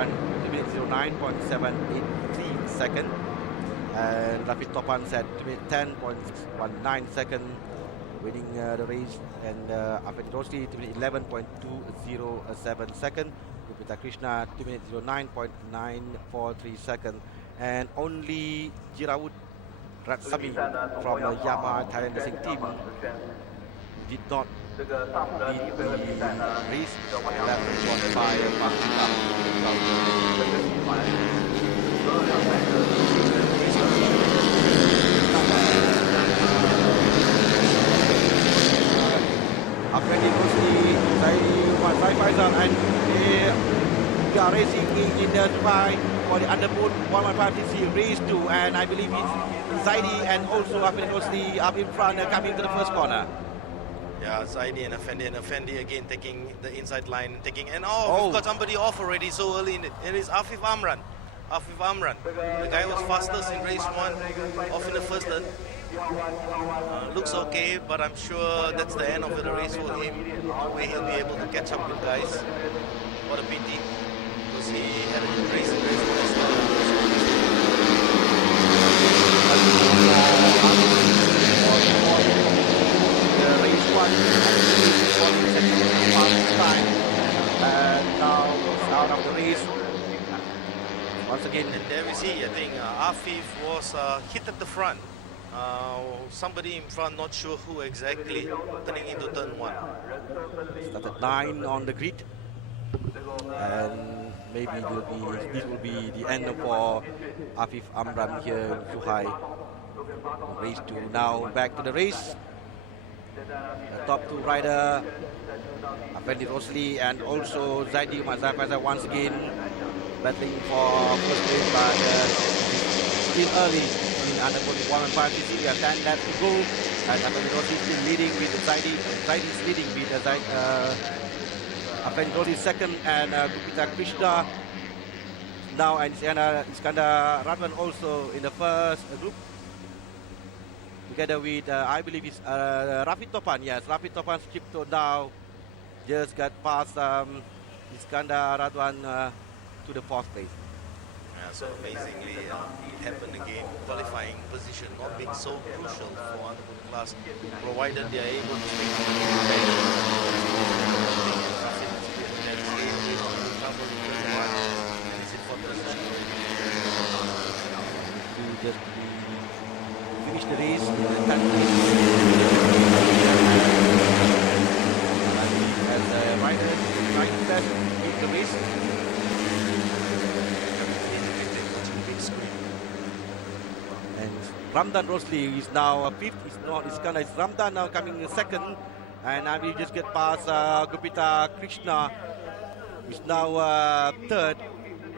run, 2 minutes 09.783 second. And Rafid Topan said 2 minutes 10.19 second, winning the race. And Afendi Rosli 2 minutes 11.207 second. Gupita Krishna 2 minutes 09.943 second. And only Jirawut Ratsami from the Yamaha Thailand Racing Team did not lead the race. That was won by Afendi Rosli, Zai Faisal, and they are racing in the Dubai for the Underbone 115cc race 2, and I believe it's Zaidi and also Afendi Rosli up in front coming to the first corner. Yeah, Zaidi and Effendi again taking the inside line, we've got somebody off already so early in it. It is Afif Amran. The guy was fastest in race 1, off in the first turn. Looks okay, but I'm sure that's the end of the race for him. No way he'll be able to catch up with guys. What a pity, because he had a good race in race 1 as well. Race 1 time, and now it's out of the race once again. And there we see, I think Afif was hit at the front. Somebody in front, not sure who exactly, turning into turn 1. Started 9 on the grid, and maybe this will be the end for Afif Amran here in Zhuhai. Race 2 now back to the race. The top 2 rider, Afendi Rosli and also Zaidi Umar once again battling for first place, but still early in Underbone 115cc. We have 10 laps to go, and Afendi Rosli still leading with Zaidi. Zaidi is leading with Afendi Rosli second, and Gupita Krishna now, and Iskandar Radwan also in the first group. Together with, I believe it's Rafid Topan. Yes, Rafid Topan's Crypto now just got past Iskandar Radwan to the 4th place. Yeah, so amazingly, it happened again. Qualifying position not being so crucial for Underbone class, provided they are able to stay on the finish the race in the 10th place. As the rider trying to best beat the race. And Ramdan Rosli is now 5th. It's Ramdan now coming in 2nd. And I will just get past Gupita Krishna, who is now 3rd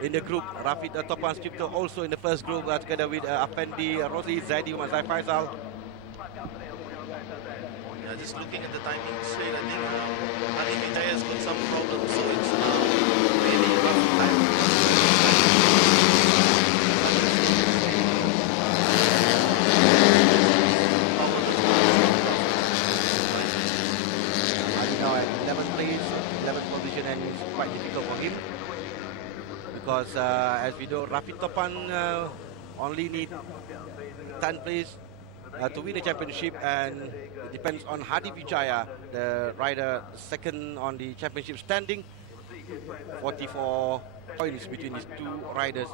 in the group. Rafid Topan Crypto also in the first group, together with Afendi Rosli, Zaidi Umar Faisal. Yeah, just looking at the timing straight, I think Hadi Vijay has got some problems, so it's really rough time. Hadi now at 11th place, 11th position, and it's quite difficult for him. Because as we know, Rafid Topan only need 10th place to win the championship, and it depends on Hadi Vijaya, the rider second on the championship standing. 44 points between these 2 riders,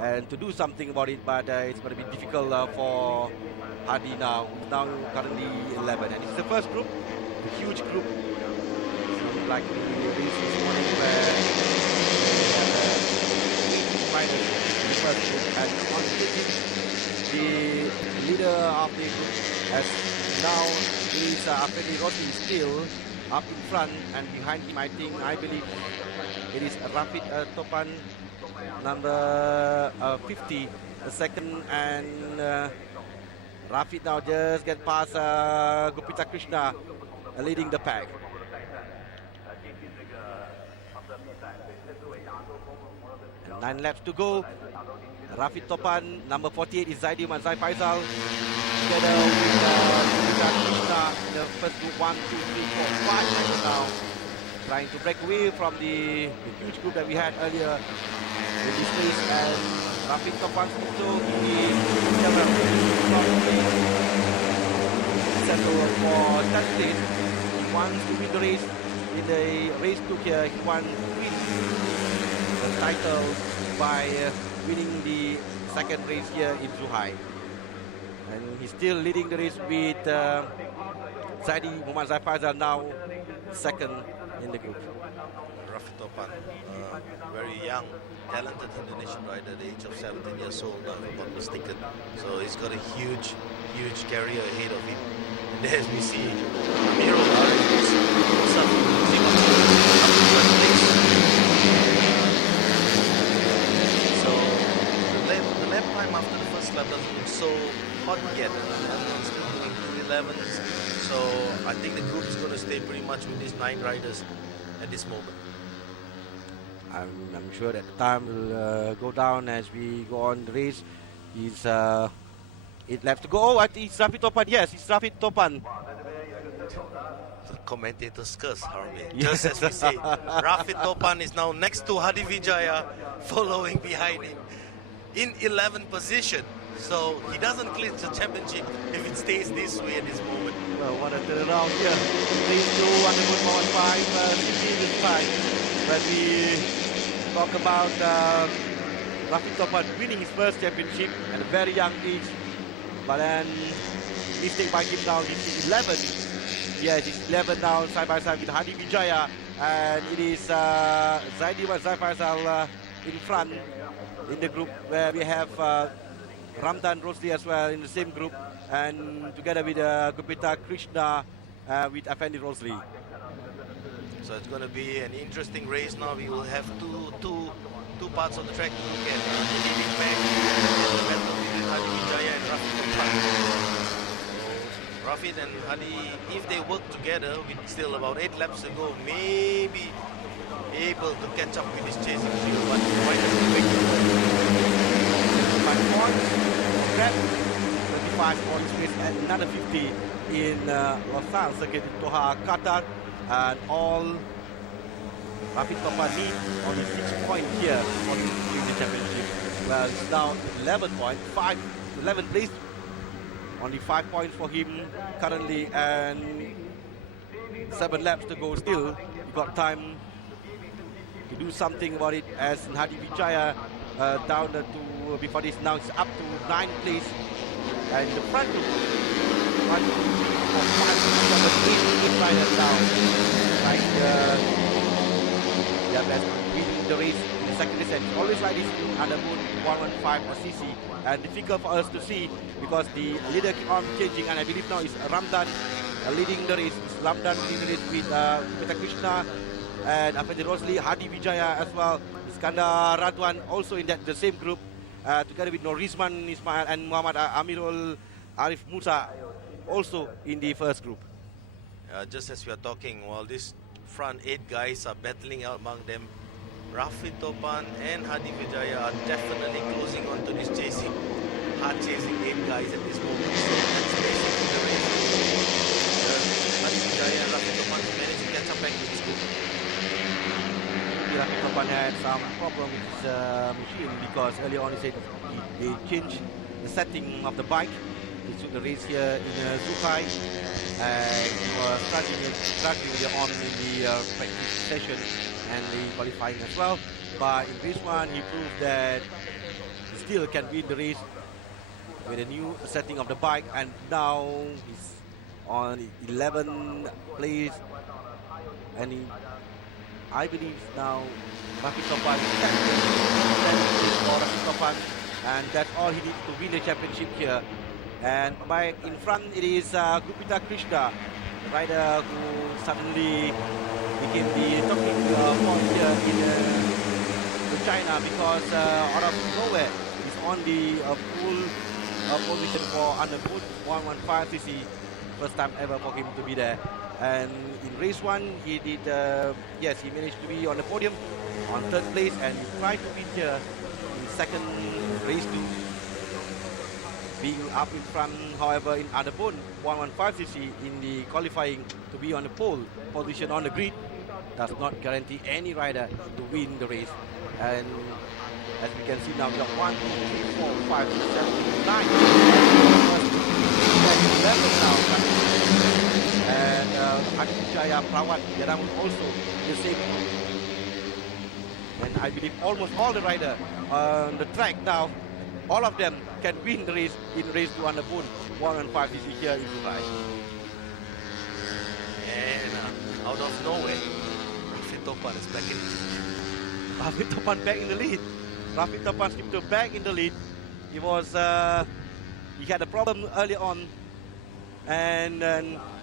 and to do something about it, but it's going to be difficult for Hadi now. Now currently 11, and it's the first group, a huge group. So like the race this morning where riders in the first group, and on the leader of the group as now is Afendi Rosli still up in front, and behind him I believe it is Rafid Topan, number 50, the second, and Rafid now just get past Gupita Krishna leading the pack. And 9 laps to go. Rafid Topan, number 48 is Zaidi Umar Faisal, together with Gupita Krishna in the first group. 1, 2, 3, 4, 5 now. trying to break away from the huge group that we had earlier in this race, and Rafik Topan also in the seventh place. Settle for 10th place. He wants to win the race. In the race 2 here, he won the title by winning the second race here in Zhuhai. And he's still leading the race with Zaidi Muhammad Zaifazal now second in the group. Rafik Topan, very young, talented Indonesian rider at the age of 17 years old, if I'm not mistaken. So he's got a huge career ahead of him. And as we see, Amiro himself losing up to first place. So the lap time after the first lap doesn't look so hot yet. Everyone's still doing 2:11s. So I think the group is going to stay pretty much with these 9 riders at this moment. I'm sure that time will go down as we go on the race. He's 8 laps to go. Oh, I think it's Rafik Topan. Yes, it's Rafik Topan. The commentators curse, Harvey. Just as we say, Rafik Topan is now next to Hadi Vijaya, following behind him in 11th position. So he doesn't clinch the championship if it stays this way at this moment. Well, what a turnaround here. Race 2, Underbone 115, this time. When we talk about Rafik Topan winning his first championship at a very young age. But then, mistake by him now, he's 11. Yes, he's 11 now, side by side with Hadi Vijaya. And it is Zaidi Zaifazal in front in the group, where we have Ramdan Rosli as well in the same group. And together with Gupita Krishna with Afendi Rosli. So it's going to be an interesting race now. We will have two parts of the track to look at. The leading back, the battle between Hadi Vijaya and Rafik Topan. So Rafik and Hadi, if they work together with still about 8 laps to go, maybe able to catch up with this chasing field, but quite a quick. 5 points, 35 points with another 50 in Lausanne circuit in Doha, Qatar. And all Rafik Topan need only 6 points here for him to win the championship. Well, it's now 11 points, 11 place. Only 5 points for him currently, and 7 laps to go still. He got time to do something about it, as Hadi Vijaya down to before this, now it's up to 9th place. And the front group, for 5, 7, 8 riders now. Like yeah, that's winning the race in the second race. And it's always like this in Underbone 115 or CC. And difficult for us to see because the leader keep on changing. And I believe now it's Ramdan leading the race. It's Ramdan leading the race with Peter Krishna and Afendi Rosli, Hadi Vijaya as well. Iskandar Radwan also in the same group. Together with Norizman Ismail and Muhammad Amirul Arif Musa also in the first group. Just as we are talking, while these front 8 guys are battling out among them, Rafik Topan and Hadi Vijaya are definitely closing on to this chasing, hard chasing 8 guys at this moment. So that's basically the race. Hadi Vijaya and Rafik Topan managed to catch up back to this group. Rafik Topan had some problem with his machine because earlier on he said they changed the setting of the bike. He took the race here in Zhuhai and was struggling on in the practice session and the qualifying as well. But in race 1 he proved that he still can win the race with a new setting of the bike, and now he's on 11th place, and I believe now Rafik Topan and that's all he needs to win the championship here. And back in front it is Gupita Krishna, the rider who suddenly became the talking point here in China because out of nowhere he's on the full position for Underbone 115cc. First time ever for him to be there. And in race 1 he did yes, he managed to be on the podium on 3rd place, and he tried to win here in second race 2, being up in front. However, in Underbone 115cc in the qualifying to be on the pole position on the grid, does not guarantee any rider to win the race. And as we can see now, we have 1, 2, 3, 4, 5, 6, 7, 8, 9. And 11 now. And Jaya Prawat, Yadamun also the same group. And I believe almost all the riders on the track now, all of them can win the race in race to Underbone 1 and 5 this year in July. And out of nowhere, Raffi Topan is back in. Raffi Topan back in the lead. Raffi Topan skipper back in the lead. He was he had a problem early on, and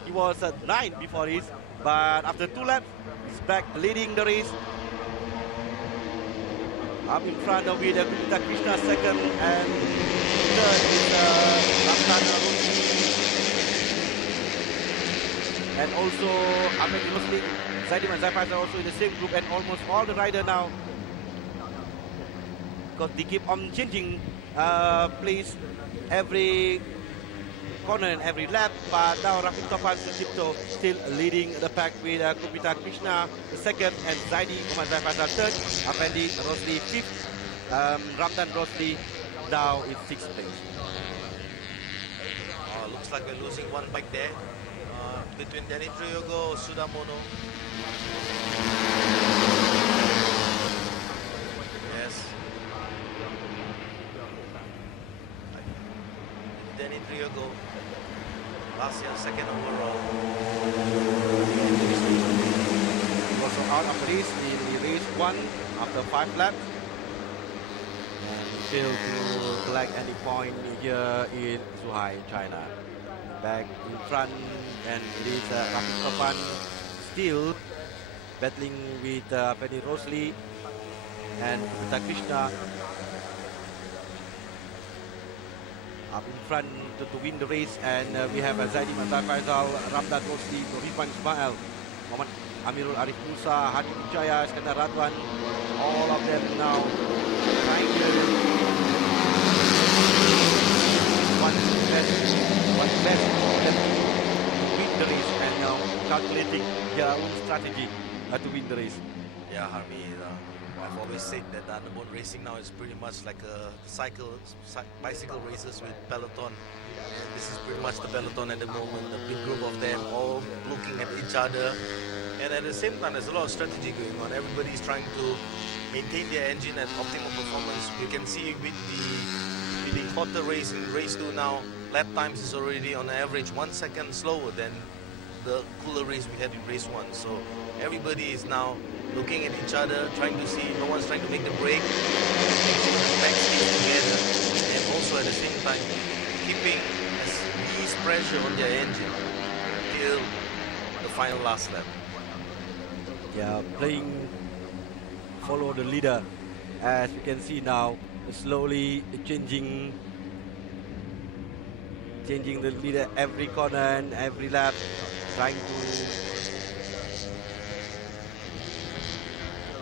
he was at 9 before this. But after 2 laps, he's back leading the race. Up in front of with Gupita Krishna second, and third is Ramdan Rosli. And also Ahmed Rosli, Zaidim and Zaifaz are also in the same group, and almost all the riders now, because they keep on changing place every corner and every lap. But now Raffi Topan still leading the pack with Gupita Krishna the second, and Zaidi Muhammad Zaifaz third, Afendi Rosli fifth, Ramdan Rosli now in 6th place. Looks like we're losing one bike there. Between Danny Triyogo, Sudamono. Yes. Danny Triyogo, last year second overall. He was out of the race in the race 1 after 5 laps. And failed to collect any point here in Zhuhai, China. Back in front, and it is Raffi Topan still battling with Fedi Rosli and Gupita Krishna up in front to win the race. And we have Zaidi Mantar Faisal, Ramdan Rosli, Rifan Ismail, Muhammad Amirul Arif Musa, Hadi Jaya, Iskandar Radwan, all of them now trying to one best to win the race, and now calculating their own strategy to win the race. Yeah, Harvey, I've always said that Underbone racing now is pretty much like a bicycle races with peloton. And this is pretty much the peloton at the moment, the big group of them all looking at each other. And at the same time, there's a lot of strategy going on. Everybody's trying to maintain their engine at optimal performance. We can see with the quarter race in race 2 now, lap times is already on average 1 second slower than the cooler race we had in race 1. So everybody is now looking at each other, trying to see, no one's trying to make the break, making sure the pack stays together, and also at the same time keeping as least pressure on their engine till the final last lap. Yeah, playing follow the leader, as we can see now, slowly changing the leader every corner and every lap, trying to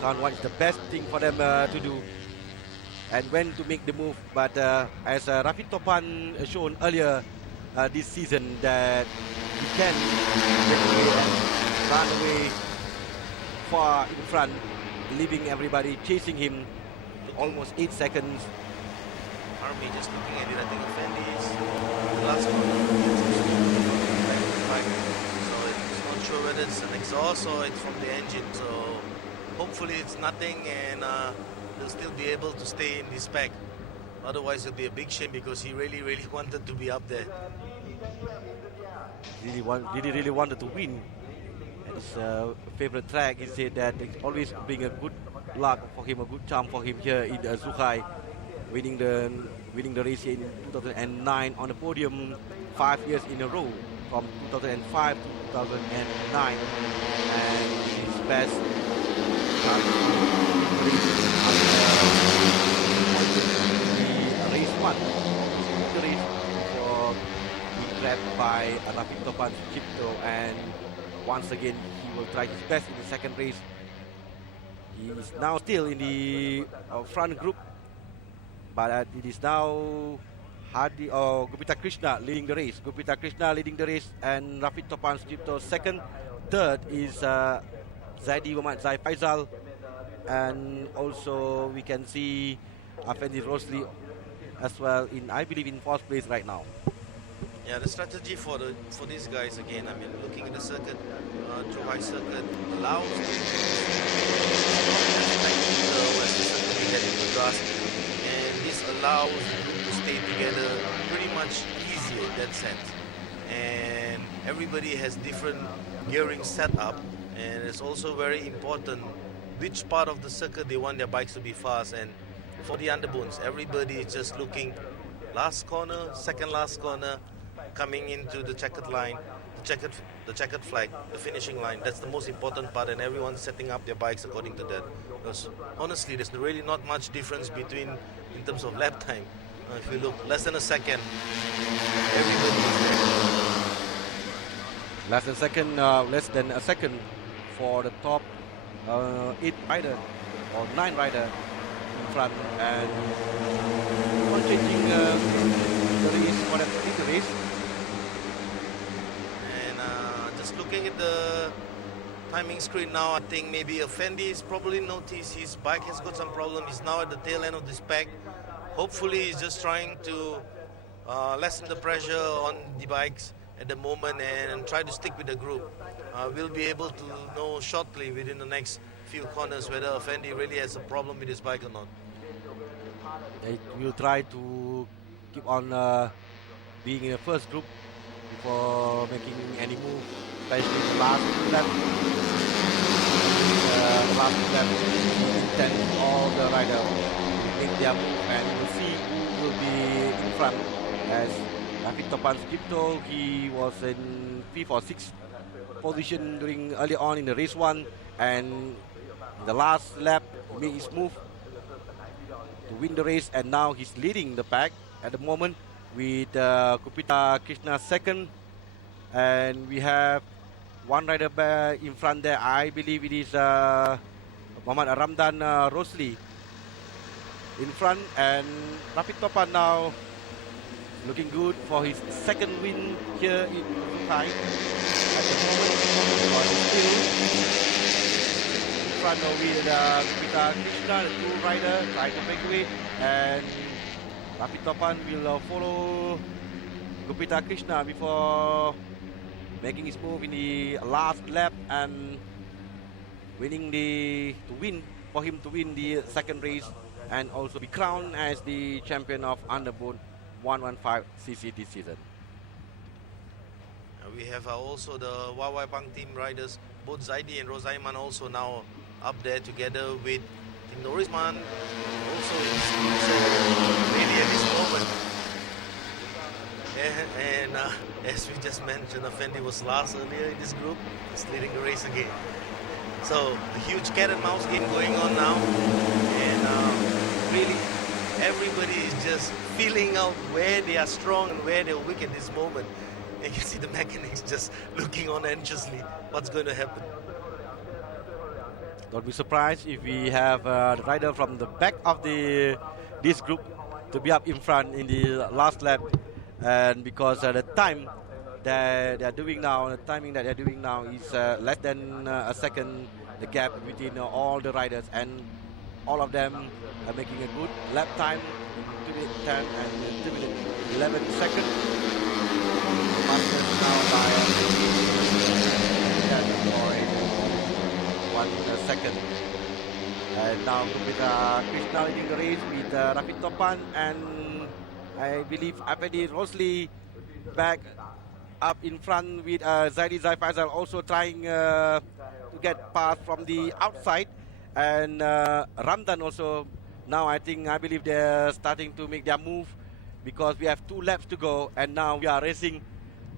count what is the best thing for them to do and when to make the move. But as Raffi Topan shown earlier this season, that he can get away and run away far in front, leaving everybody chasing him almost 8 seconds. Army just looking at it, I think Effendi is the last one. So it's not sure whether it's an exhaust or it's from the engine. So hopefully it's nothing, and he'll still be able to stay in this pack. Otherwise it'll be a big shame, because he really wanted to be up there. Really wanted to win. And his favorite track, he said that it always bring a good luck for him, a good charm for him here in Zhuhai, winning the race in 2009 on the podium 5 years in a row, from 2005 to 2009, and his best race 1, the race for being grabbed by Raffi Topan Sucipto, and once again he will try his best in the second race. He is now still in the front group, but it is now Hadi or Gupita Krishna leading the race. Gupita Krishna leading the race, and Raffi Topan Sucipto second. Third is Zaidi Muhammad Zai Faisal, and also we can see Afendi Rosli as well in, I believe, in fourth place right now. Yeah, the strategy for these guys again. I mean, looking at the circuit, Zhuhai circuit allows them as the circuit we had in Madras, and this allows them to stay together pretty much easier in that sense. And everybody has different gearing setup, and it's also very important which part of the circuit they want their bikes to be fast. And for the Underbones, everybody is just looking last corner, second last corner, coming into the checkered line, the checkered flag, the finishing line. That's the most important part, and everyone's setting up their bikes according to that. Because honestly, there's really not much difference between in terms of lap time. If you look, less than a second, everybody is there. Less than a second for the top 8 rider or 9 rider in front, and on changing the race for the race. And just looking at the timing screen now, I think maybe Effendi's probably noticed his bike has got some problem. He's now at the tail end of this pack. Hopefully he's just trying to lessen the pressure on the bikes at the moment and try to stick with the group. We'll be able to know shortly within the next few corners whether Effendi really has a problem with his bike or not. They will try to keep on being in the first group before making any move, especially the last lap. The last lap intend all the riders make their move, and you will see who will be in front. As David Topan Skipto, he was in 5th or 6th position during early on in the race 1, and in the last lap he made his move to win the race, and now he's leading the pack at the moment with Kupita Krishna second, and we have one rider in front there. I believe it is Muhammad Ramdan Rosli in front, and Rafid Topan now looking good for his second win here in Thai. At the moment, he's still in front with Kupita Krishna, the 2 rider trying to make away, and Rafid Topan will follow Kupita Krishna before making his move in the last lap and for him to win the second race and also be crowned as the champion of Underbone 115cc this season. We have also the YY Pang team riders, both Zaidi and Rosaiman also now up there together with Norrisman also really at this moment. And as we just mentioned, Effendi was last earlier in this group. He's leading the race again. So a huge cat and mouse game going on now, and really everybody is just feeling out where they are strong and where they're weak at this moment. You can see the mechanics just looking on anxiously what's going to happen. Don't be surprised if we have the rider from the back of this group to be up in front in the last lap, and because the time that they're doing now, the timing that they're doing now is less than a second, the gap between all the riders, and all of them are making a good lap time, 2 minutes 10 and 2 minutes 11 seconds. Masters now by 1 second. And now Kupita Krishna leading the race with Rafid Topan, and I believe Afendi Rosli back up in front with Zaidi Zai Faisal also trying to get past from the outside, and Ramdan also now I believe they're starting to make their move because we have 2 laps to go, and now we are racing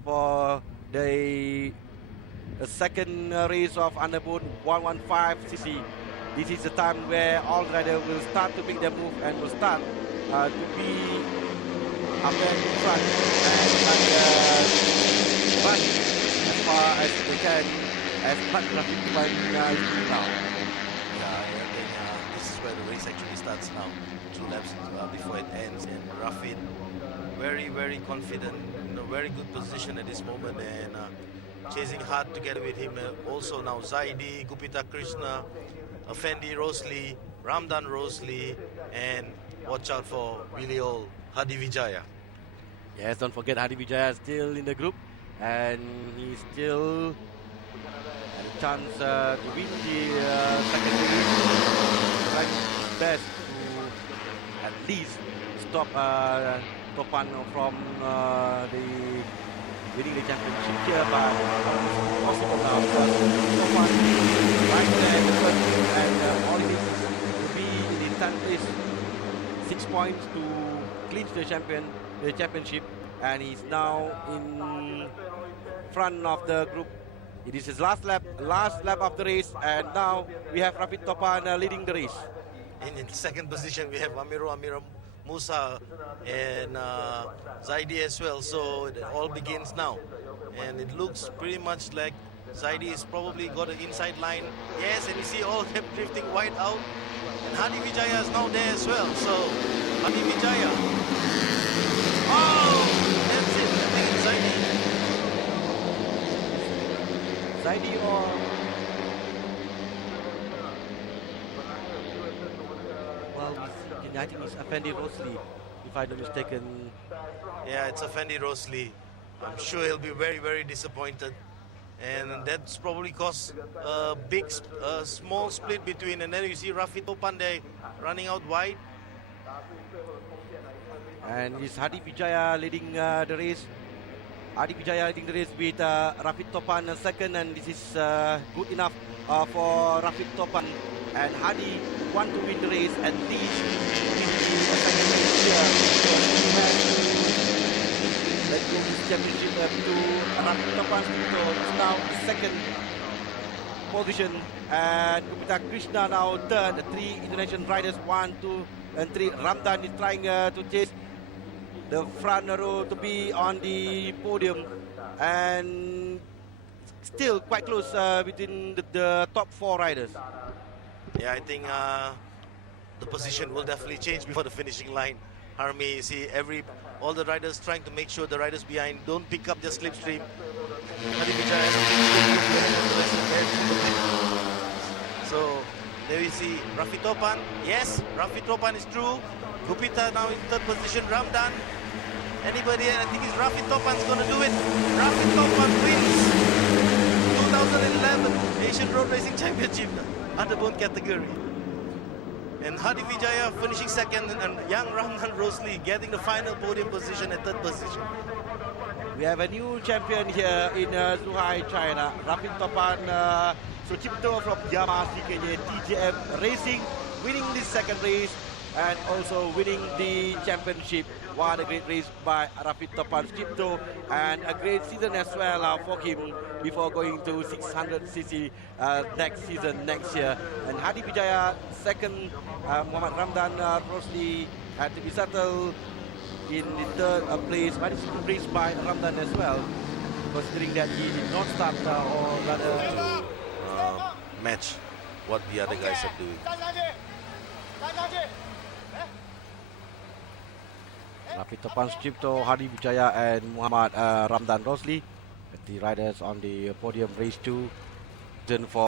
for the second race of Underbone 115cc. This is the time where all riders will start to make their move and will start to be up there in front and run as far as they can, as much traffic is doing now. Yeah, I think this is where the race actually starts now. 2 laps before it ends, and Rafid very, very confident, in a very good position at this moment, and chasing hard together with him. Also now Zaidi, Gupita Krishna, Effendi Rosli, Ramdan Rosli, and watch out for really old Hadi Vijaya. Yes, don't forget Hadi Vijaya is still in the group, and he still had a chance to win the second race. Trying his best to at least stop Topan from the winning the championship here, but it's possible now because Topan right there in the first group, and all it is to be in the 10th place, 6 points to clinch the championship, and he's now in front of the group. It is his last lap of the race, and now we have Rafid Topan leading the race. In second position, we have Amira Musa and Zaidi as well. So it all begins now. And it looks pretty much like Zaidi has probably got an inside line. Yes, and you see all them drifting wide out. And Hadi Vijaya is now there as well. So Hadi Vijaya. Oh, that's it. I think it's Zaidi. Zaidi or I think it's Effendi Rosli, if I'm not mistaken. Yeah, it's Effendi Rosli. I'm sure he'll be very, very disappointed. And that's probably caused a big, small split between. And then you see Rafid Topan there running out wide. And it's Hadi Vijaya leading the race. Hadi Vijaya leading the race with Rafid Topan second, and this is good enough for Rafid Topan. And Hadi want to win the race at least. Let's go this championship to Rafid Topan. So it's now second position, and Gupita Krishna now third. The three Indonesian riders, 1, 2, and 3. Ramdan is trying to chase the front row to be on the podium, and still quite close between the top 4 riders. Yeah, I think the position will definitely change before the finishing line. Harmi, see all the riders trying to make sure the riders behind don't pick up their slipstream. So there we see Rafid Topan. Yes, Rafid Topan is true. Gupita now in third position. Ramdan. Anybody? I think it's Rafid Topan's going to do it. Rafid Topan wins 2011 Asian Road Racing Championship Underbone category. And Hadi Vijaya finishing second, and young Ramdan Rosli getting the final podium position at third position. We have a new champion here in Zhuhai, China. Rafid Topan Sucipto from Yamaha CKJ TJM Racing, winning this second race and also winning the championship. What a great race by Rafid Topan Sucipto, and a great season as well for him before going to 600cc next season, next year. And Hadi Vijaya second, Muhammad Ramdan Rosli had to be settled in the third place, but it's reached by Ramdan as well, considering that he did not start or rather match what the other guys are doing. Rafid Topan Sucipto, Hadi Vijaya and Muhammad Ramdan Rosli, the riders on the podium race 2 for